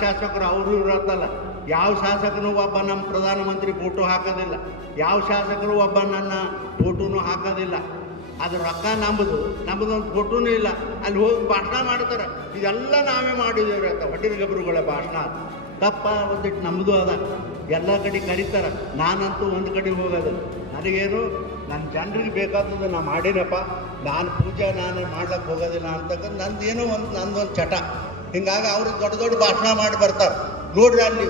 ಶಾಸಕರು, ಅವರು ಇರತ್ತಲ್ಲ ಯಾವ ಶಾಸಕನು ಒಬ್ಬ ನಮ್ಮ ಪ್ರಧಾನಮಂತ್ರಿ ಫೋಟೋ ಹಾಕೋದಿಲ್ಲ, ಯಾವ ಶಾಸಕರು ಒಬ್ಬ ನನ್ನ ಫೋಟೋನು ಹಾಕೋದಿಲ್ಲ. ಅದು ರೊಕ್ಕ ನಂಬುದು ನಮ್ಮದು ಒಂದು ಫೋಟೋನೂ ಇಲ್ಲ. ಅಲ್ಲಿ ಹೋಗಿ ಭಾಷಣ ಮಾಡ್ತಾರೆ. ಇದೆಲ್ಲ ನಾವೇ ಮಾಡಿದೇವ್ರಿ ಅಂತ ಹೊಟ್ಟಿನ ಗಬ್ರುಗಳ ಭಾಷಣ ತಪ್ಪ ಒಂದಿಟ್ಟು ನಮ್ಮದು ಅದ. ಎಲ್ಲ ಕಡೆ ಕರೀತಾರೆ. ನಾನಂತೂ ಒಂದು ಕಡೆ ಹೋಗೋದು. ನನಗೇನು ನನ್ನ ಜನರಿಗೆ ಬೇಕಾದದ್ದು ನಾನು ಮಾಡಿರಪ್ಪ ನಾನು ಪೂಜೆ ನಾನು ಮಾಡ್ಲಿಕ್ಕೆ ಹೋಗೋದಿಲ್ಲ ಅಂತಕ್ಕಂಥ ನಂದೇನೋ ಒಂದು, ನಂದೊಂದು ಚಟ. ಹಿಂಗಾಗಿ ಅವರು ದೊಡ್ಡ ದೊಡ್ಡ ಭಾಷಣ ಮಾಡಿ ಬರ್ತಾರೆ. ನೋಡ್ರಿ ಅಲ್ಲಿ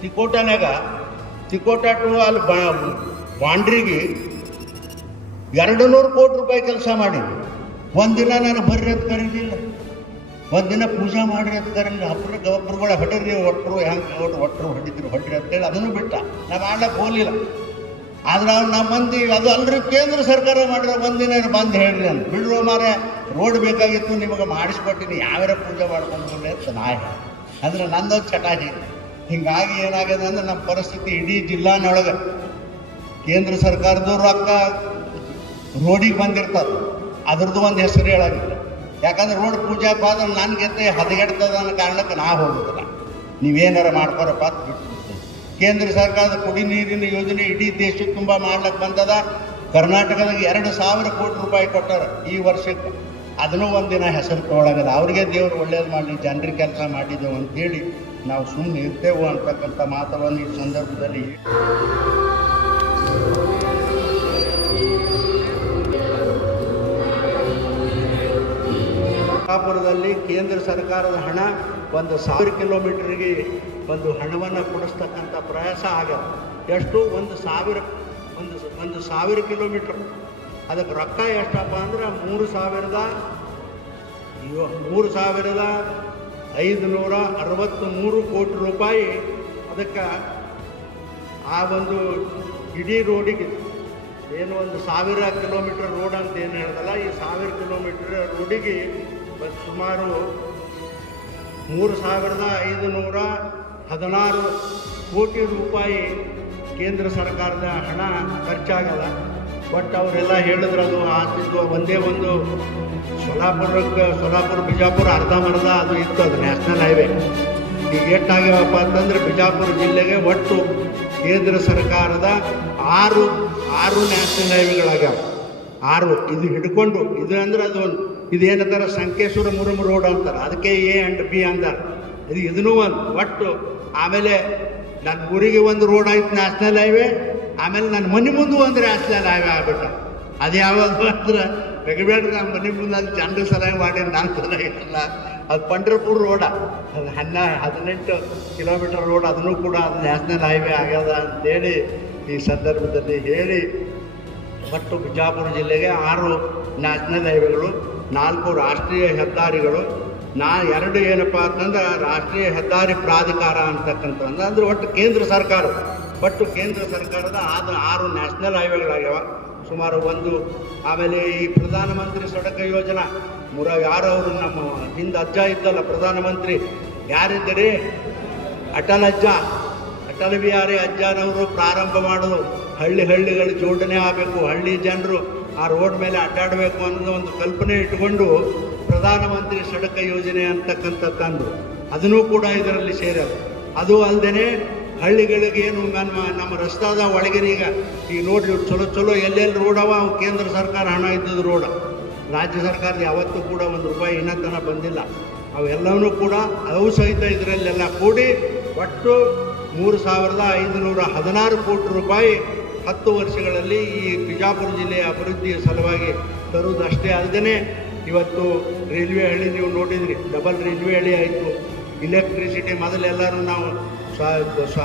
ತಿಕೋಟನಾಗ ತಿಕೋಟ ಟು ಅಲ್ಲಿ ಬಾಂಡ್ರಿಗೆ ಎರಡು ನೂರು ಕೋಟಿ ರೂಪಾಯಿ ಕೆಲಸ ಮಾಡಿ ಒಂದಿನ ನಾನು ಬರ್ರಿ ಅಂತ ಕರೀಲಿಲ್ಲ. ಒಂದಿನ ಪೂಜೆ ಮಾಡ್ರಿ ಅಂತ ಕರೀಲಿಲ್ಲ. ಅಪ್ರ ಒಬ್ಬರುಗಳ ಹೊಡಿರಿ ಒಟ್ಟರು ಹೆಂಗೆ ಒಟ್ಟು ಒಟ್ಟರು ಹೊಡಿದ್ರು, ಹೊಡ್ರಿ ಅಂತೇಳಿ ಅದನ್ನು ಬಿಟ್ಟ. ನಾನು ಮಾಡ್ಲಕ್ಕೆ ಹೋಗಲಿಲ್ಲ. ಆದ್ರೆ ಅವ್ರು ನಮ್ಮ ಮಂದಿ, ಅದು ಅಲ್ರಿ ಕೇಂದ್ರ ಸರ್ಕಾರ ಮಾಡಿರೋ ಒಂದಿನ ಬಂದು ಹೇಳ್ರಿ ಅಂತ. ಬಿಡ್ರೋ ಮಾರೆ ರೋಡ್ ಬೇಕಾಗಿತ್ತು, ನಿಮಗೆ ಮಾಡಿಸ್ಕೊಟ್ಟಿನಿ, ಯಾವ್ಯಾರ ಪೂಜೆ ಮಾಡ್ಕೊಂಡು ಬರ್ರಿ ಅಂತ ನಾ ಹೇಳಿ ಅಂದ್ರೆ ನಂದೊಂದು ಚಟಾಟಿ ಹೀಗೆ ಹಿಂಗಾಗಿ ಏನಾಗ್ಯದ ಅಂದ್ರೆ ನಮ್ಮ ಪರಿಸ್ಥಿತಿ ಇಡೀ ಜಿಲ್ಲಾನೊಳಗೆ ಕೇಂದ್ರ ಸರ್ಕಾರದವ್ರು ರೊಕ್ಕ ರೋಡಿಗೆ ಬಂದಿರ್ತಾರೆ ಅದ್ರದ್ದು ಒಂದು ಹೆಸರು ಹೇಳಾಗಿಲ್ಲ ಯಾಕಂದ್ರೆ ರೋಡ್ ಪೂಜಾ ಪಾದ ನನಗೆತ್ತೆ ಹದಗೆಡ್ತದ ಅನ್ನೋ ಕಾರಣಕ್ಕೆ ನಾ ಹೋಗೋದಿಲ್ಲ. ನೀವೇನಾರ ಮಾಡ್ಕೊರಪ್ಪ ಅಂತ ಬಿಟ್ಟು ಕೇಂದ್ರ ಸರ್ಕಾರದ ಕುಡಿ ನೀರಿನ ಯೋಜನೆ ಇಡೀ ದೇಶಕ್ಕೆ ತುಂಬ ಮಾಡ್ಲಿಕ್ಕೆ ಬಂದದ. ಕರ್ನಾಟಕದಾಗ ಎರಡು ಸಾವಿರ ಕೋಟಿ ರೂಪಾಯಿ ಕೊಟ್ಟಾರ ಈ ವರ್ಷಕ್ಕೆ. ಅದನ್ನೂ ಒಂದಿನ ಹೆಸರು ತೊಗೊಳಗದ ಅವ್ರಿಗೆ ದೇವ್ರು ಒಳ್ಳೇದು ಮಾಡಲಿ, ಜನರಿಗೆ ಕೆಲಸ ಮಾಡಿದೆವು ಅಂತೇಳಿ ನಾವು ಸುಮ್ಮನೆ ಇರ್ತೇವೆ ಅಂತಕ್ಕಂಥ ಮಾತವನ್ನು ಈ ಸಂದರ್ಭದಲ್ಲಿ ಕಾಪುರದಲ್ಲಿ ಕೇಂದ್ರ ಸರ್ಕಾರದ ಹಣ ಒಂದು ಸಾವಿರ ಕಿಲೋಮೀಟರ್ಗೆ ಒಂದು ಹಣವನ್ನು ಕೊಡಿಸ್ತಕ್ಕಂಥ ಪ್ರಯಾಸ ಆಗ್ಯದ. ಎಷ್ಟು? ಒಂದು ಸಾವಿರ, ಒಂದು ಒಂದು ಸಾವಿರ ಕಿಲೋಮೀಟ್ರ್. ಅದಕ್ಕೆ ರೊಕ್ಕ ಎಷ್ಟಪ್ಪ ಅಂದ್ರೆ ಮೂರು ಸಾವಿರದ ಮೂರು ಸಾವಿರದ ಐದುನೂರ ಅರವತ್ತು ಮೂರು ಕೋಟಿ ರೂಪಾಯಿ ಅದಕ್ಕೆ ಆ ಒಂದು ಇಡೀ ರೋಡಿಗೆ. ಏನು ಒಂದು ಸಾವಿರ ಕಿಲೋಮೀಟರ್ ರೋಡ್ ಅಂತ ಏನು ಹೇಳ್ದಲ್ಲ, ಈ ಸಾವಿರ ಕಿಲೋಮೀಟರ್ ರೋಡಿಗೆ ಸುಮಾರು ಮೂರು ಸಾವಿರದ ಐದುನೂರ ಹದಿನಾರು ಕೋಟಿ ರೂಪಾಯಿ ಕೇಂದ್ರ ಸರ್ಕಾರದ ಹಣ ಖರ್ಚಾಗಲ್ಲ. ಬಟ್ ಅವರೆಲ್ಲ ಹೇಳಿದ್ರು ಅದು ಆಗ್ತಿದ್ದು ಒಂದೇ ಒಂದು ಸೊಲಾಪುರಕ್ಕೆ, ಸೊಲಾಪುರ, ಬಿಜಾಪುರ ಅರ್ಧಂಬರ್ಧ ಅದು ಇತ್ತು ಅದು ನ್ಯಾಷನಲ್ ಹೈವೇ. ಈಗ ಎಷ್ಟಾಗ್ಯಾವಪ್ಪ ಅಂತಂದ್ರೆ ಬಿಜಾಪುರ ಜಿಲ್ಲೆಗೆ ಒಟ್ಟು ಕೇಂದ್ರ ಸರ್ಕಾರದ ಆರು ಆರು ನ್ಯಾಷನಲ್ ಹೈವೇಗಳಾಗ್ಯಾವ. ಆರು, ಇದು ಹಿಡ್ಕೊಂಡು, ಇದು ಅಂದ್ರೆ ಅದು ಒಂದು, ಇದೇನಂತಾರ ಸಂಕೇಶ್ವರ ಮುರುಮ್ ರೋಡ್ ಅಂತಾರೆ, ಅದಕ್ಕೆ ಎ ಆ್ಯಂಡ್ ಬಿ ಅಂದ ಇದು ಇದನ್ನೂ ಒಂದು, ಒಟ್ಟು ಆಮೇಲೆ ನನ್ನ ಊರಿಗೆ ಒಂದು ರೋಡ್ ಆಯ್ತು ನ್ಯಾಷನಲ್ ಹೈವೇ ಆಮೇಲೆ ನನ್ನ ಮನೆ ಮುಂದೆ ಒಂದು ಅಲ್ಲ ಹೈವೇ ಆಗ್ಬಿಟ್ಟ. ಅದು ಯಾವಾಗ ಅಂದ್ರೆ ಬೆಗಬೇಡ ನಮ್ಮ ಮನೆ ಮುಂದೆ ಅಲ್ಲಿ ಚಂದ್ರ ಸಲಹೆ ಮಾಡಿ ನಾನು ಸಲಹೆ ಇಲ್ಲ. ಅದು ಪಂಡ್ರಪುರ ರೋಡ. ಅದು ಹನ್ನ, ಹದಿನೆಂಟು ಕಿಲೋಮೀಟರ್ ರೋಡ್, ಅದನ್ನು ಕೂಡ ಅದು ನ್ಯಾಷನಲ್ ಹೈವೇ ಆಗ್ಯದ ಅಂತೇಳಿ ಈ ಸಂದರ್ಭದಲ್ಲಿ ಹೇಳಿ. ಒಟ್ಟು ಬಿಜಾಪುರ ಜಿಲ್ಲೆಗೆ ಆರು ನ್ಯಾಷನಲ್ ಹೈವೇಗಳು, ನಾಲ್ಕು ರಾಷ್ಟ್ರೀಯ ಹೆದ್ದಾರಿಗಳು. ನಾ ಎರಡು ಏನಪ್ಪ ಅಂತಂದ್ರೆ, ರಾಷ್ಟ್ರೀಯ ಹೆದ್ದಾರಿ ಪ್ರಾಧಿಕಾರ ಅಂತಕ್ಕಂಥ ಅಂದ್ರೆ ಒಟ್ಟು ಕೇಂದ್ರ ಸರ್ಕಾರ ಒಟ್ಟು ಕೇಂದ್ರ ಸರ್ಕಾರದ ಆದ ಆರು ನ್ಯಾಷನಲ್ ಹೈವೇಗಳಾಗ್ಯಾವ. ಸುಮಾರು ಒಂದು, ಆಮೇಲೆ ಈ ಪ್ರಧಾನಮಂತ್ರಿ ಸಡಕ ಯೋಜನಾ, ಮುರ ಯಾರು ಅವರು ನಮ್ಮ ಹಿಂದೆ ಅಜ್ಜ ಇದ್ದಲ್ಲ ಪ್ರಧಾನಮಂತ್ರಿ, ಯಾರಿದ್ದರೆ ಅಟಲ್ ಅಜ್ಜ, ಅಟಲ್ ಬಿಹಾರಿ ಅಜ್ಜನವರು ಪ್ರಾರಂಭ ಮಾಡೋದು. ಹಳ್ಳಿ ಹಳ್ಳಿಗಳು ಜೋಡಣೆ ಆಗಬೇಕು, ಹಳ್ಳಿ ಜನರು ಆ ರೋಡ್ ಮೇಲೆ ಅಡ್ಡಾಡಬೇಕು ಅನ್ನೋ ಒಂದು ಕಲ್ಪನೆ ಇಟ್ಟುಕೊಂಡು ಪ್ರಧಾನಮಂತ್ರಿ ಸಡಕ ಯೋಜನೆ ಅಂತಕ್ಕಂಥ ತಂದು. ಅದನ್ನೂ ಕೂಡ ಇದರಲ್ಲಿ ಸೇರೋದು ಅದು ಅಲ್ಲದೆ ಹಳ್ಳಿಗಳಿಗೆ ಏನು ನಮ್ಮ ನಮ್ಮ ರಸ್ತಾದ ಒಳಗಿನ ಈಗ ಈಗ ನೋಡ್ರಿ ಚಲೋ ಚಲೋ ಎಲ್ಲೆಲ್ಲಿ ರೋಡವ ಅವ ಕೇಂದ್ರ ಸರ್ಕಾರ ಹಣ ಇದ್ದದ್ದು ರೋಡ್. ರಾಜ್ಯ ಸರ್ಕಾರದ ಯಾವತ್ತೂ ಕೂಡ ಒಂದು ರೂಪಾಯಿ ಇನ್ನತನ ಬಂದಿಲ್ಲ. ಅವೆಲ್ಲವನ್ನೂ ಕೂಡ ಅವು ಸಹಿತ ಇದರಲ್ಲೆಲ್ಲ ಕೂಡಿ ಒಟ್ಟು ಮೂರು ಸಾವಿರದ ಐದುನೂರ ಹದಿನಾರು ಕೋಟಿ ರೂಪಾಯಿ ಹತ್ತು ವರ್ಷಗಳಲ್ಲಿ ಈ ಬಿಜಾಪುರ ಜಿಲ್ಲೆಯ ಅಭಿವೃದ್ಧಿಯ ಸಲುವಾಗಿ ತರುವುದಷ್ಟೇ ಅಲ್ಲದೆ ಇವತ್ತು ರೈಲ್ವೆ ಹಳ್ಳಿ ನೀವು ನೋಡಿದ್ರಿ, ಡಬಲ್ ರೈಲ್ವೆ ಹಳ್ಳಿ ಆಯಿತು. ಇಲೆಕ್ಟ್ರಿಸಿಟಿ ಮೊದಲೆಲ್ಲರೂ ನಾವು ಸ್ವ ದೋಷ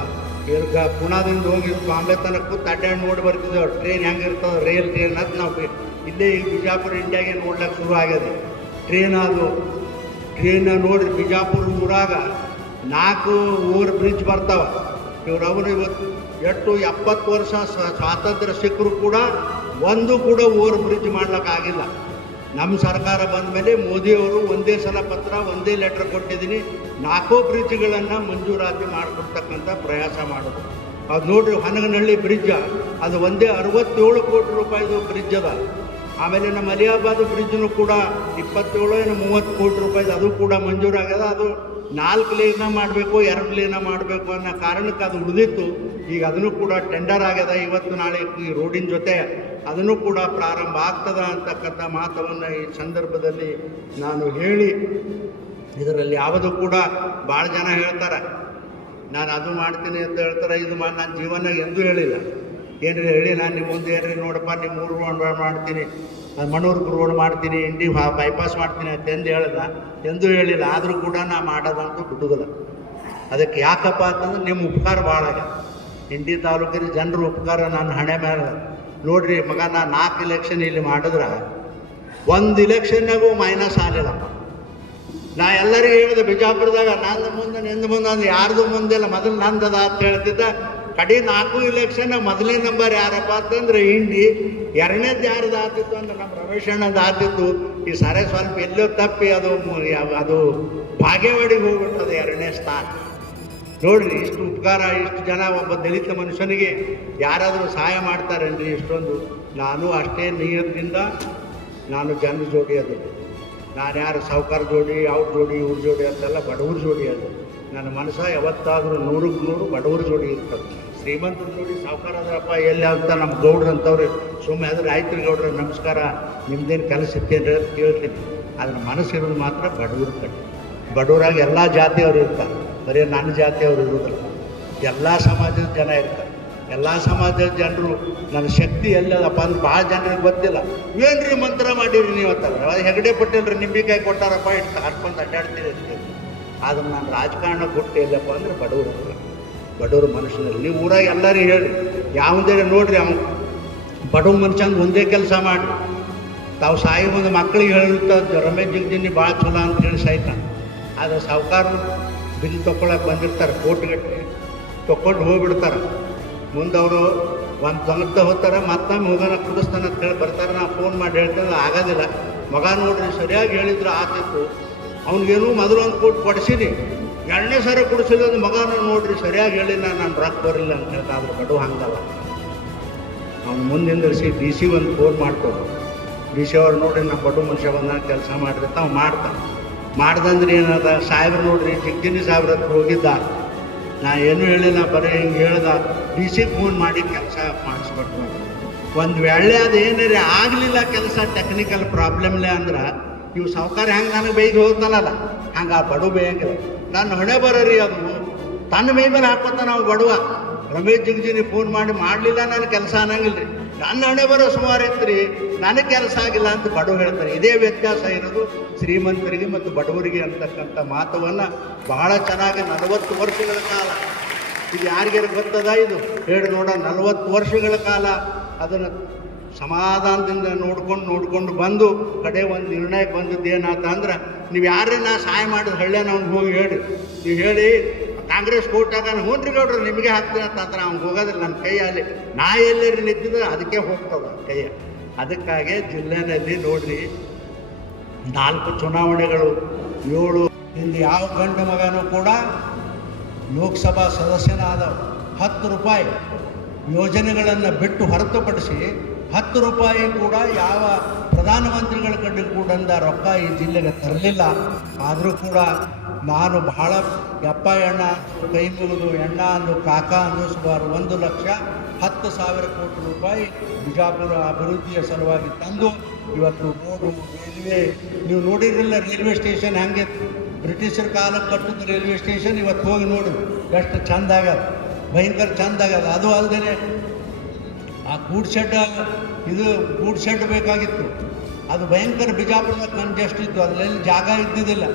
ಈಗ ಪುಣಾದಿಂದ ಹೋಗಿ ಬಾಂಬೆ ತನಕ ಕೂತು ಅಡ್ಡಾಡಿ ನೋಡಿ ಬರ್ತಿದ್ದೇವೆ ಟ್ರೈನ್ ಹೆಂಗಿರ್ತದೆ ರೈಲ್ ಟ್ರೈನ್ ಅಂತ ನಾವು ಇಲ್ಲೇ ಈಗ ಬಿಜಾಪುರ ಇಂಡಿಯಾಗೆ ನೋಡ್ಲಿಕ್ಕೆ ಶುರು ಆಗ್ಯದೆ ಟ್ರೈನ್ ಅದು. ಟ್ರೈನ್ ನೋಡಿ ಬಿಜಾಪುರ ಊರಾಗ ನಾಲ್ಕು ಊರು ಬ್ರಿಡ್ಜ್ ಬರ್ತಾವ. ಇವ್ರವ್ರು ಇವತ್ತು ಎಷ್ಟು ಎಪ್ಪತ್ತು ವರ್ಷ ಸ್ವಾತಂತ್ರ್ಯ ಸಿಕ್ಕರು ಕೂಡ ಒಂದು ಕೂಡ ಓವರ್ ಬ್ರಿಡ್ಜ್ ಮಾಡ್ಲಿಕ್ಕಾಗಿಲ್ಲ ನಮ್ಮ ಸರ್ಕಾರ ಬಂದ ಮೇಲೆ ಮೋದಿಯವರು ಒಂದೇ ಸಲ ಪತ್ರ, ಒಂದೇ ಲೆಟರ್ ಕೊಟ್ಟಿದ್ದೀನಿ. ನಾಲ್ಕೋ ಬ್ರಿಡ್ಜ್ಗಳನ್ನು ಮಂಜೂರಾತಿ ಮಾಡಿಕೊಡ್ತಕ್ಕಂಥ ಪ್ರಯಾಸ ಮಾಡೋದು. ಅದು ನೋಡ್ರಿ ಹನಗನಹಳ್ಳಿ ಬ್ರಿಡ್ಜ್, ಅದು ಒಂದೇ ಅರವತ್ತೇಳು ಕೋಟಿ ರೂಪಾಯಿದು ಬ್ರಿಡ್ಜ್ ಅದ. ಆಮೇಲೆ ನಮ್ಮ ಅಲಿಯಾಬಾದ್ ಬ್ರಿಡ್ಜ್ನು ಕೂಡ ಇಪ್ಪತ್ತೇಳು ಏನು ಮೂವತ್ತು ಕೋಟಿ ರೂಪಾಯಿದು ಅದು ಕೂಡ ಮಂಜೂರಾಗ್ಯದ. ಅದು ನಾಲ್ಕು ಲೇನ ಮಾಡಬೇಕು, ಎರಡು ಲೇನ ಮಾಡಬೇಕು ಅನ್ನೋ ಕಾರಣಕ್ಕೆ ಅದು ಉಳಿದಿತ್ತು. ಈಗ ಅದನ್ನು ಕೂಡ ಟೆಂಡರ್ ಆಗ್ಯದ. ಇವತ್ತು ನಾಳೆ ಈ ರೋಡಿನ ಜೊತೆ ಅದನ್ನು ಕೂಡ ಪ್ರಾರಂಭ ಆಗ್ತದ ಅಂತಕ್ಕಂಥ ಮಾತವನ್ನು ಈ ಸಂದರ್ಭದಲ್ಲಿ ನಾನು ಹೇಳಿ, ಇದರಲ್ಲಿ ಯಾವುದು ಕೂಡ ಭಾಳ ಜನ ಹೇಳ್ತಾರೆ. ನಾನು ಅದು ಮಾಡ್ತೀನಿ ಅಂತ ಹೇಳ್ತಾರೆ, ಇದು ಮಾಡಿ ನಾನು ಜೀವನ ಎಂದೂ ಹೇಳಿಲ್ಲ. ಏನ್ರಿ ಹೇಳಿ, ನಾನು ನಿಮ್ಮ ಮುಂದೆ ಏನ್ರಿ ನೋಡಪ್ಪ, ನಿಮ್ಮ ಊರು ರೋಡ್ ಮಾಡ್ತೀನಿ, ನಾನು ಮಣ್ಣೂರ್ಗೆ ರೋಡ್ ಮಾಡ್ತೀನಿ ಇಂಡಿ ಬೈಪಾಸ್ ಮಾಡ್ತೀನಿ ಅಂತ ಎಂದು ಎಂದೂ ಹೇಳಿಲ್ಲ. ಆದರೂ ಕೂಡ ನಾ ಮಾಡೋದಂತೂ ಬಿಡುಗಲ್ಲ ಅದಕ್ಕೆ ಯಾಕಪ್ಪ ಅಂತಂದ್ರೆ ನಿಮ್ಮ ಉಪಕಾರ ಭಾಳ ಇಂಡಿ ತಾಲೂಕಿನ ಜನರ ಉಪಕಾರ ನಾನು ಹಣೆ ಮೇಲೆ ನೋಡ್ರಿ ಮಗ ನಾ ನಾಲ್ಕು ಇಲೆಕ್ಷನ್ ಇಲ್ಲಿ ಮಾಡಿದ್ರೆ ಒಂದು ಇಲೆಕ್ಷನ್ನಾಗೂ ಮೈನಸ್ ಆಗಲಿಲ್ಲಪ್ಪ. ನಾ ಎಲ್ಲರಿಗೂ ಹೇಳಿದೆ ಬಿಜಾಪುರದಾಗ ನಂದು ಮುಂದೆ, ನಿಂದು ಮುಂದೆ ಅಂದ್ರೆ ಯಾರ್ದು ಮುಂದೆಲ್ಲ ಮೊದಲು ನಂದದ ಅಂತ ಹೇಳ್ತಿದ್ದ. ಕಡೆ ನಾಲ್ಕು ಇಲೆಕ್ಷನ್ ಮೊದಲನೇ ನಂಬರ್ ಯಾರಪ್ಪ ಅಂತಂದ್ರೆ ಹಿಂಡಿ ಎರಡನೇದು ಯಾರ್ದು ಆತಿತ್ತು ಅಂದ್ರೆ ನಮ್ಮ ರಮೇಶ್ ಅಣ್ಣದ ಆತಿತ್ತು ಈ ಸರಿ ಸ್ವಲ್ಪ ಎಲ್ಲೋ ತಪ್ಪಿ ಅದು ಅದು ಭಾಗ್ಯವಾಡಿಗೆ ಹೋಗ್ಬಿಟ್ಟದು ಎರಡನೇ ಸ್ಥಾನ. ನೋಡ್ರಿ ಇಷ್ಟು ಉಪಕಾರ ಇಷ್ಟು ಜನ ಒಬ್ಬ ದಲಿತ ಮನುಷ್ಯನಿಗೆ ಯಾರಾದರೂ ಸಹಾಯ ಮಾಡ್ತಾರೇನ್ರಿ ಇಷ್ಟೊಂದು ನಾನು ಅಷ್ಟೇ ನಿಯತ್ತಿಂದ ನಾನು ಜನರ ಜೋಡಿ ಅದು. ನಾನು ಯಾರು ಸಾವುಕಾರ ಜೋಡಿ, ಅವ್ರ ಜೋಡಿ, ಇವ್ರ ಜೋಡಿ ಅಂತೆಲ್ಲ, ಬಡವ್ರ ಜೋಡಿ ಅದು. ನನ್ನ ಮನಸ್ಸ ಯಾವತ್ತಾದರೂ ನೂರಕ್ಕೆ ನೂರು ಬಡವ್ರ ಜೋಡಿ ಇರ್ತದೆ. ಶ್ರೀಮಂತರ ಜೋಡಿ ಸಾವುಕಾರ ಅದರಪ್ಪ ಎಲ್ಲಿ ಅಂತ ನಮ್ಮ ಗೌಡ್ರು ಅಂತವ್ರೆ ಸುಮ್ಮನೆ ಆದರೆ ಆಯ್ತು ಗೌಡ್ರ, ನಮಸ್ಕಾರ, ನಿಮ್ದೇನು ಕೆಲಸ ಇತ್ತೇನ್ರಿ ಅಂತ ಕೇಳ್ತೀನಿ. ಅದ್ರ ಮನಸ್ಸಿರೋದು ಮಾತ್ರ ಬಡವ್ರ ಕಡೆ. ಬಡವರಾಗಿ ಎಲ್ಲ ಜಾತಿಯವರು ಇರ್ತಾರೆ. ಬರೀ ನನ್ನ ಜಾತಿಯವರು ಇರುವುದಿಲ್ಲ ಎಲ್ಲ ಸಮಾಜದ ಜನ ಇರ್ತಾರೆ. ಎಲ್ಲ ಸಮಾಜದ ಜನರು, ನನ್ನ ಶಕ್ತಿ ಎಲ್ಲದಪ್ಪ ಅಂದ್ರೆ ಭಾಳ ಜನರಿಗೆ ಗೊತ್ತಿಲ್ಲ. ಏನ್ರಿ ಮಂತ್ರ ಮಾಡಿರಿ ನೀವು ಅಂತಾರೆ ಹೆಗಡೆ ರೀ ನಿಂಬಿಕಾಯಿ ಕೊಟ್ಟಾರಪ್ಪ, ಇಟ್ಟು ಹಾಕೊಂಡು ಅಡ್ಡಾಡ್ತೀರಿ ಅಂತೀರಿ ಆದ್ರೆ ನಾನು ರಾಜಕಾರಣ ಕೊಟ್ಟು ಇಲ್ಲಪ್ಪ ಅಂದ್ರೆ ಬಡವರು ಬಡವ್ರ ಬಡವರು ಮನುಷ್ಯನಲ್ಲಿ ನೀವು ಊರಾಗ ಎಲ್ಲರೂ ಹೇಳಿ, ಯಾವುದೇ ನೋಡ್ರಿ ಅವನು ಬಡವ ಮನುಷ್ಯಂಗೆ ಒಂದೇ ಕೆಲಸ ಮಾಡಿ ತಾವು ಸಾಯಿ ಒಂದು ಮಕ್ಕಳಿಗೆ ಹೇಳಿರ್ತಾರೆ ರಮೇಶ್ ಜಿಗ್ಜಿನಿ ಭಾಳ ಚಲೋ ಅಂತ ಹೇಳಿ ಸಾಯ್ತಾನೆ ಆದರೆ ಸಾವುಕಾರ ಬಿಲ್ ತೊಗೊಳಕ್ಕೆ ಬಂದಿರ್ತಾರೆ ಕೋಟ್ಗಟ್ಟಲೆ ತೊಗೊಂಡು ಹೋಗ್ಬಿಡ್ತಾರೆ. ಮುಂದೆ ಅವರು ಒಂದು ಸಂಗತ ಹೋಗ್ತಾರೆ ಮತ್ತೊಮ್ಮೆ ಮಗನ ಕುಡಿಸ್ತಾನೆ ಅಂತ ಹೇಳಿ ಬರ್ತಾರೆ. ನಾ ಫೋನ್ ಮಾಡಿ ಹೇಳ್ತೇನೆ ಆಗೋದಿಲ್ಲ. ಮಗ ನೋಡ್ರಿ, ಸರಿಯಾಗಿ ಹೇಳಿದ್ರು ಆತಿತ್ತು ಅವ್ನಿಗೇನು ಮೊದಲು ಒಂದು ಕೋಟ್ ಕೊಡಿಸಿನಿ ಎರಡನೇ ಸಾರಿ ಕುಡಿಸಿದ್ರೆ ಅದು ಮಗನ ನೋಡ್ರಿ, ಸರಿಯಾಗಿ ಹೇಳಿ ನಾನು ನಾನು ರೊಕ್ಕ ಬರಲಿಲ್ಲ ಅಂತ ಹೇಳ್ತಾ ಆದ್ರೆ ಕಡು ಹಂಗಲ್ಲ. ಅವ್ನು ಮುಂದೆ ನಿಂದಿರಿಸಿ ಡಿ ಸಿ ಒಂದು ಫೋನ್ ಮಾಡ್ಕೊಡು ಡಿ ಸಿ ಅವ್ರು ನೋಡ್ರಿ ನಮ್ಮ ಬಡ ಮನುಷ್ಯ ಬಂದಾಗ ಕೆಲಸ ಮಾಡಿದ್ರೆ ತಾವು ಮಾಡ್ತಾನೆ. ಮಾಡ್ದಂದ್ರೆ ಏನದ? ಸಾಹೇಬ್ರು ನೋಡ್ರಿ ಜಿಗ್ಜಿನಿ ಸಾಹೇಬ್ರ ಹತ್ರ ಹೋಗಿದ್ದ. ನಾ ಏನೂ ಹೇಳಿಲ್ಲ, ಬರೀ ಹಿಂಗೆ ಹೇಳ್ದ. ಡಿ ಫೋನ್ ಮಾಡಿ ಕೆಲಸ ಮಾಡಿಸ್ಬೇಕು ಒಂದು ವೇಳೆ ಅದು ಏನಾರ ಆಗಲಿಲ್ಲ ಕೆಲಸ ಟೆಕ್ನಿಕಲ್ ಪ್ರಾಬ್ಲಮ್ಲೆ ಅಂದ್ರೆ ನೀವು ಸಾವುಕಾರ ಹೆಂಗೆ ನನಗೆ ಬೈದು ಹೋಗ್ತಾನಲ್ಲ ಹಂಗೆ ಆ ಬಡವ ಬೇಯಂಗಿಲ್ಲ ನನ್ನ ಹೊಣೆ ಬರೋರಿ ಅದು. ತನ್ನ ಮೈ ಮೇಲೆ ಹಾಕೋತ ನಾವು ಬಡವ. ರಮೇಶ್ ಜಿಗ್ಜಿನಿ ಫೋನ್ ಮಾಡಿ ಮಾಡಲಿಲ್ಲ ನನ್ನ ಕೆಲಸ ಅನ್ನಂಗಿಲ್ಲ ರೀ ನನ್ನ ಹಣೆ ಬರೋ ಸುಮಾರು ಇತ್ತು ನನಗೆ ಕೆಲಸ ಆಗಿಲ್ಲ ಅಂತ ಬಡವ ಹೇಳ್ತಾರೆ. ಇದೇ ವ್ಯತ್ಯಾಸ ಇರೋದು ಶ್ರೀಮಂತರಿಗೆ ಮತ್ತು ಬಡವರಿಗೆ ಅಂತಕ್ಕಂಥ ಮಾತವನ್ನು ಬಹಳ ಚೆನ್ನಾಗಿ ನಲವತ್ತು ವರ್ಷಗಳ ಕಾಲ, ಇದು ಯಾರಿಗೆಲ್ಲ ಗೊತ್ತದ ಇದು? ಹೇಳಿ ನೋಡ, ನಲವತ್ತು ವರ್ಷಗಳ ಕಾಲ ಅದನ್ನು ಸಮಾಧಾನದಿಂದ ನೋಡ್ಕೊಂಡು ನೋಡ್ಕೊಂಡು ಬಂದು ಕಡೆ ಒಂದು ನಿರ್ಣಯಕ್ಕೆ ಬಂದದ್ದು ಏನಾತ ಅಂದ್ರೆ, ನೀವು ಯಾರೇ ನಾ ಸಹಾಯ ಮಾಡಿದ ಹಳ್ಳ್ಯಾನ ಅವ್ನಿಗೆ ಹೋಗಿ ಹೇಳಿ. ನೀವು ಹೇಳಿ ಕಾಂಗ್ರೆಸ್ ಕೋಟಾಗ ಹ್ಞೂನ್ರಿ ನೋಡ್ರಿ ನಿಮಗೆ ಹಾಕ್ತೀನಿ ಅಂತ ಅಂದ್ರೆ ಅವ್ನು ಹೋಗೋದಿಲ್ಲ ನನ್ನ ಕೈಯಲ್ಲಿ ನಾ ಎಲ್ಲರಿ ನಿಂತಿದ್ರೆ ಅದಕ್ಕೆ ಹೋಗ್ತದ ಕೈಯ. ಅದಕ್ಕಾಗಿ ಜಿಲ್ಲೆನಲ್ಲಿ ನೋಡ್ರಿ, ನಾಲ್ಕು ಚುನಾವಣೆಗಳು, ಏಳು, ಇಲ್ಲಿ ಯಾವ ಗಂಡು ಮಗನೂ ಕೂಡ ಲೋಕಸಭಾ ಸದಸ್ಯನಾದ ಹತ್ತು ರೂಪಾಯಿ ಯೋಜನೆಗಳನ್ನು ಬಿಟ್ಟು ಹೊರತುಪಡಿಸಿ ಹತ್ತು ರೂಪಾಯಿ ಕೂಡ ಯಾವ ಪ್ರಧಾನಮಂತ್ರಿಗಳ ಕಡೆ ಕೂಡ ರೊಕ್ಕ ಈ ಜಿಲ್ಲೆಗೆ ತರಲಿಲ್ಲ. ಆದರೂ ಕೂಡ ನಾನು ಬಹಳ ಯಪ್ಪ ಎಣ್ಣ ಕೈ ಮುಗಿದು ಎಣ್ಣ ಅಂದು ಕಾಕ ಅಂದು ಸುಮಾರು ಒಂದು ಲಕ್ಷ ಹತ್ತು ಸಾವಿರ ಕೋಟಿ ರೂಪಾಯಿ ಬಿಜಾಪುರ ಅಭಿವೃದ್ಧಿಯ ಸಲುವಾಗಿ ತಂದು ಇವತ್ತು ರೋಡು, ರೈಲ್ವೆ, ನೀವು ನೋಡಿರಲಿಲ್ಲ ರೈಲ್ವೆ ಸ್ಟೇಷನ್ ಹಂಗೆ ಬ್ರಿಟಿಷರ ಕಾಲಕ್ಕೆ ಕಟ್ಟಿದ ರೈಲ್ವೆ ಸ್ಟೇಷನ್ ಇವತ್ತು ಹೋಗಿ ನೋಡು, ಎಷ್ಟು ಚಂದ ಆಗ್ಯದ ಭಯಂಕರ ಚಂದ ಆಗ್ಯದ ಅದು ಅಲ್ಲದೆ ಆ ಗೂಡ್ ಶೆಡ್, ಇದು ಗೂಡ್ ಶೆಡ್ ಬೇಕಾಗಿತ್ತು. ಅದು ಭಯಂಕರ ಬಿಜಾಪುರದಾಗ ಕಂಜೆಸ್ಟ್ ಇತ್ತು ಅದರಲ್ಲಿ ಜಾಗ ಇದ್ದಿದ್ದಿಲ್ಲ.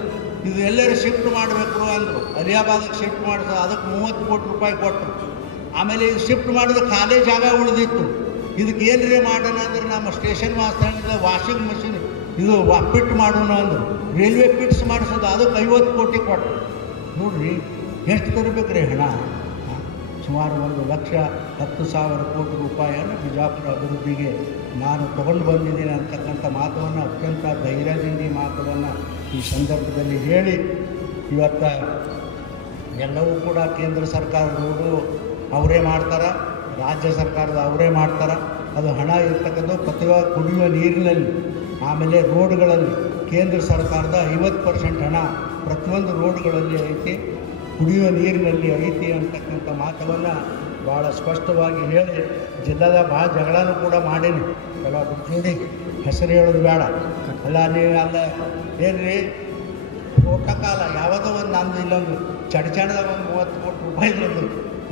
ಇದು ಎಲ್ಲರೂ ಶಿಫ್ಟ್ ಮಾಡಬೇಕು ಅಂದರು. ಅಲಿಯಾಬಾದಿಗೆ ಶಿಫ್ಟ್ ಮಾಡಿದ್ರು. ಅದಕ್ಕೆ ಮೂವತ್ತು ಕೋಟಿ ರೂಪಾಯಿ ಕೊಟ್ಟರು ಆಮೇಲೆ ಇದು ಶಿಫ್ಟ್ ಮಾಡಿದ್ರೆ ಖಾಲಿ ಜಾಗ ಉಳಿದಿತ್ತು. ಇದಕ್ಕೆ ಏನ್ರಿ ಮಾಡೋಣ ಅಂದ್ರೆ ನಮ್ಮ ಸ್ಟೇಷನ್ ಮಾಸ್ತರ್ ವಾಷಿಂಗ್ ಮಷಿನ್ ಇದು ಪಿಟ್ ಮಾಡೋಣ ಅಂದರು. ರೈಲ್ವೆ ಪಿಟ್ಸ್ ಮಾಡಿಸೋದು. ಅದಕ್ಕೆ ಐವತ್ತು ಕೋಟಿ ಕೊಟ್ಟರು ನೋಡ್ರಿ, ಎಷ್ಟು ತರಬೇಕು ರೀ ಹಣ ಸುಮಾರು ಒಂದು ಲಕ್ಷ ಹತ್ತು ಸಾವಿರ ಕೋಟಿ ರೂಪಾಯಿಯನ್ನು ಬಿಜಾಪುರ ಅಭಿವೃದ್ಧಿಗೆ ನಾನು ತಗೊಂಡು ಬಂದಿದ್ದೀನಿ ಅಂತಕ್ಕಂಥ ಮಾತುವನ್ನು, ಅತ್ಯಂತ ಧೈರ್ಯದಿಂದ ಈ ಮಾತುವನ್ನು ಈ ಸಂದರ್ಭದಲ್ಲಿ ಹೇಳಿ, ಇವತ್ತು ಎಲ್ಲವೂ ಕೂಡ ಕೇಂದ್ರ ಸರ್ಕಾರದವರು ಅವರೇ ಮಾಡ್ತಾರೆ, ರಾಜ್ಯ ಸರ್ಕಾರದ ಅವರೇ ಮಾಡ್ತಾರೆ. ಅದು ಹಣ ಇರ್ತಕ್ಕಂಥ ಪ್ರತಿಯೊ ಕುಡಿಯುವ ನೀರಿನಲ್ಲಿ, ಆಮೇಲೆ ರೋಡ್ಗಳಲ್ಲಿ, ಕೇಂದ್ರ ಸರ್ಕಾರದ ಐವತ್ತು ಪರ್ಸೆಂಟ್ ಹಣ ಪ್ರತಿಯೊಂದು ರೋಡ್ಗಳಲ್ಲಿ ಐತಿ, ಕುಡಿಯುವ ನೀರಿನಲ್ಲಿ ಐತಿ ಅಂತಕ್ಕಂಥ ಮಾತವನ್ನು ಭಾಳ ಸ್ಪಷ್ಟವಾಗಿ ಹೇಳಿ ಜಿಲ್ಲಾದ ಭಾಳ ಜಗಳನೂ ಕೂಡ ಮಾಡೀನಿ. ಎಲ್ಲ ಜೋಡಿ ಹೆಸರು ಹೇಳೋದು ಬೇಡ. ಅಲ್ಲ, ನೀವು ಅಲ್ಲ, ಏನ್ರಿ? ಕಾಲ ಯಾವುದೋ ಒಂದು ನಂದು ಇಲ್ಲೊಂದು ಚಡಚಣದಾಗ ಒಂದು ಮೂವತ್ತು ಕೋಟಿ ರೂಪಾಯಿ ಒಂದು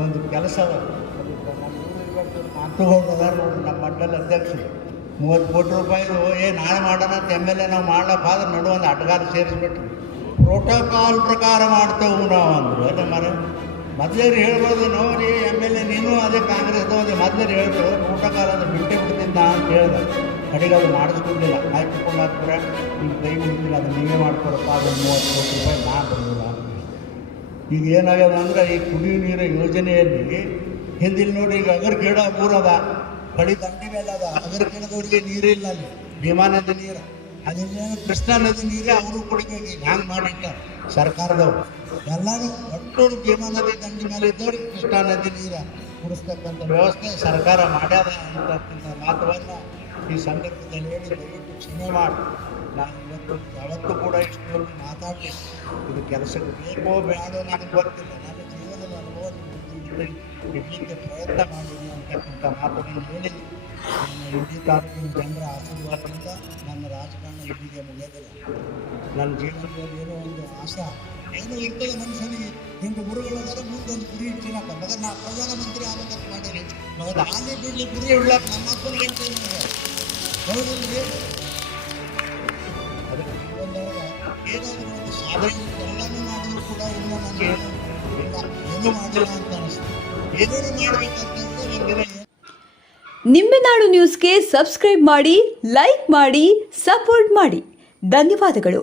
ಒಂದು ಕೆಲಸ ಊರಿಗೆ ಮಾತು ಹೋಗೋದ ನೋಡಿ ನಮ್ಮ ಮಂಡಲ ಅಧ್ಯಕ್ಷರು. ಮೂವತ್ತು ಕೋಟಿ ರೂಪಾಯಿದು ಏ, ನಾಳೆ ಮಾಡೋಣ ಅಂತ ಎಂ ಎಲ್ ಎ ನಾವು ಮಾಡ್ಲಪ್ಪ ಆದ್ರೆ ನಡು ಒಂದು ಅಡ್ಗಾರ ಸೇರಿಸ್ಬಿಟ್ರು. ಪ್ರೋಟೋಕಾಲ್ ಪ್ರಕಾರ ಮಾಡ್ತೇವೆ ನಾವು ಅಂದರು ಮರ ಮೊದಲೇ ಹೇಳ್ಬೋದು, ನೋಡಿ, ಎಂ ಎಲ್ ಎ, ನೀನು ಅದೇ ಕಾಂಗ್ರೆಸ್ ಅದೇ ಮೊದಲೇ ಹೇಳ್ತು ಪ್ರೋಟೋಕಾಲ್ ಅದು ಬಿಟ್ಟೆ ಬಿಡ್ತೀನಿ ಅಂತ ಹೇಳ್ದೆ. ಕಡೆಗೆ ಅದು ಮಾಡಿಸ್ಕೊಂಡಿಲ್ಲ. ಆಯ್ತು ಕೊಂಡಾಕ್ರೆ ನಿಮ್ಮ ಕೈ ಮುಗಿದಿಲ್ಲ ಅದು ನೀವೇ ಮಾಡ್ಕೊಡಪ್ಪ, ಅದು ಮೂವತ್ತು ಕೋಟಿ ರೂಪಾಯಿ ನಾ ಬರೋದಿಲ್ಲ ಈಗ ಏನಾಗ್ಯದ ಅಂದ್ರೆ, ಈ ಕುಡಿಯುವ ನೀರು ಯೋಜನೆಯಲ್ಲಿ ಹಿಂದಿಲ್ಲಿ ನೋಡಿ ಈಗ ಅಗರ್ ಗಿಡ ಊರದ ಕಳಿ ದಂಡಿ ಮೇಲೆ ಅದ ಅಗರ್ ಗಿಡದವ್ರಿಗೆ ನೀರಿಲ್ಲ ಅಲ್ಲಿ. ಭೀಮಾ ನದಿ ನೀರು. ಅದಿಲ್ಲ ಕೃಷ್ಣಾ ನದಿ ನೀರೇ ಅವರು ಈಗ ಹ್ಯಾಂಗೆ ಮಾಡಿಟ್ಟ ಸರ್ಕಾರದವ್ರು. ಎಲ್ಲರೂ ಒಟ್ಟು ಭೀಮಾ ನದಿ ದಂಡಿ ಮೇಲೆ ಇದ್ದವ್ರಿಗೆ ಕೃಷ್ಣಾ ನದಿ ನೀರ ಕುಡಿಸ್ತಕ್ಕಂಥ ವ್ಯವಸ್ಥೆ ಸರ್ಕಾರ ಮಾಡ್ಯಾರ ಅಂತಕ್ಕಂಥ ಮಾತುವನ್ನು ಈ ಸಂದರ್ಭದಲ್ಲಿ ಹೇಳಿ ದಯವಿಟ್ಟು ಕ್ಷಮೆ ಮಾಡಿ. ನಾನು ಇವತ್ತು ಯಾವತ್ತೂ ಕೂಡ ಇಷ್ಟು ಮಾತಾಡಲಿ ಇದು ಕೆಲಸಕ್ಕೆ ಬೇಕೋ ಬೇಡೋ ನನಗೆ ಗೊತ್ತಿಲ್ಲ. ನನ್ನ ಜೀವನದ ಅನುಭವ ಇಡಲಿಕ್ಕೆ ಪ್ರಯತ್ನ ಮಾಡಿದ್ದೀನಿ ಅಂತಕ್ಕಂಥ ಮಾತುಗಳನ್ನು ಹೇಳಿ ನನ್ನ ಇಡೀ ತಾಲೂಕಿನ ಜನರ ಆಶೀರ್ವಾದದಿಂದ ನನ್ನ ರಾಜಕಾರಣ ಮುಗಿಯೋದಿಲ್ಲ ನನ್ನ ಜೀವನದಲ್ಲಿ ಏನೋ ಒಂದು ಆಸೆ ಏನೋ ಇರ್ತದೆ ಮನುಷ್ಯನಿಗೆ ಹಿಂಗೆ ಗುರುಗಳಾದ್ರೆ ಮುಂದೊಂದು ಗುರಿ ಇಡ್ತೀನಪ್ಪ ಮಗ ನಾ ಪ್ರಧಾನಮಂತ್ರಿ ಆಗ್ಬೇಕಂತ ಮಾಡೀನಿ ಮಗ ಹಾಲಿ ಬಿಡ್ಲಿ ಗುರಿ ಉಳ್ಳಾಕ ನಮ್ಮ ಏನಾದರೂ ಒಂದು ಸಾಧನೆ ಮಾಡಿದ್ರು ಕೂಡ ನನಗೆ ಇಲ್ಲ ಏನೂ ಮಾಡಿಲ್ಲ ಅಂತ ಅನಿಸ್ತು ಏನೇನು ನಿಂಬೆನಾಡು ನ್ಯೂಸ್ಗೆ ಸಬ್ಸ್ಕ್ರೈಬ್ ಮಾಡಿ ಲೈಕ್ ಮಾಡಿ ಸಪೋರ್ಟ್ ಮಾಡಿ. ಧನ್ಯವಾದಗಳು.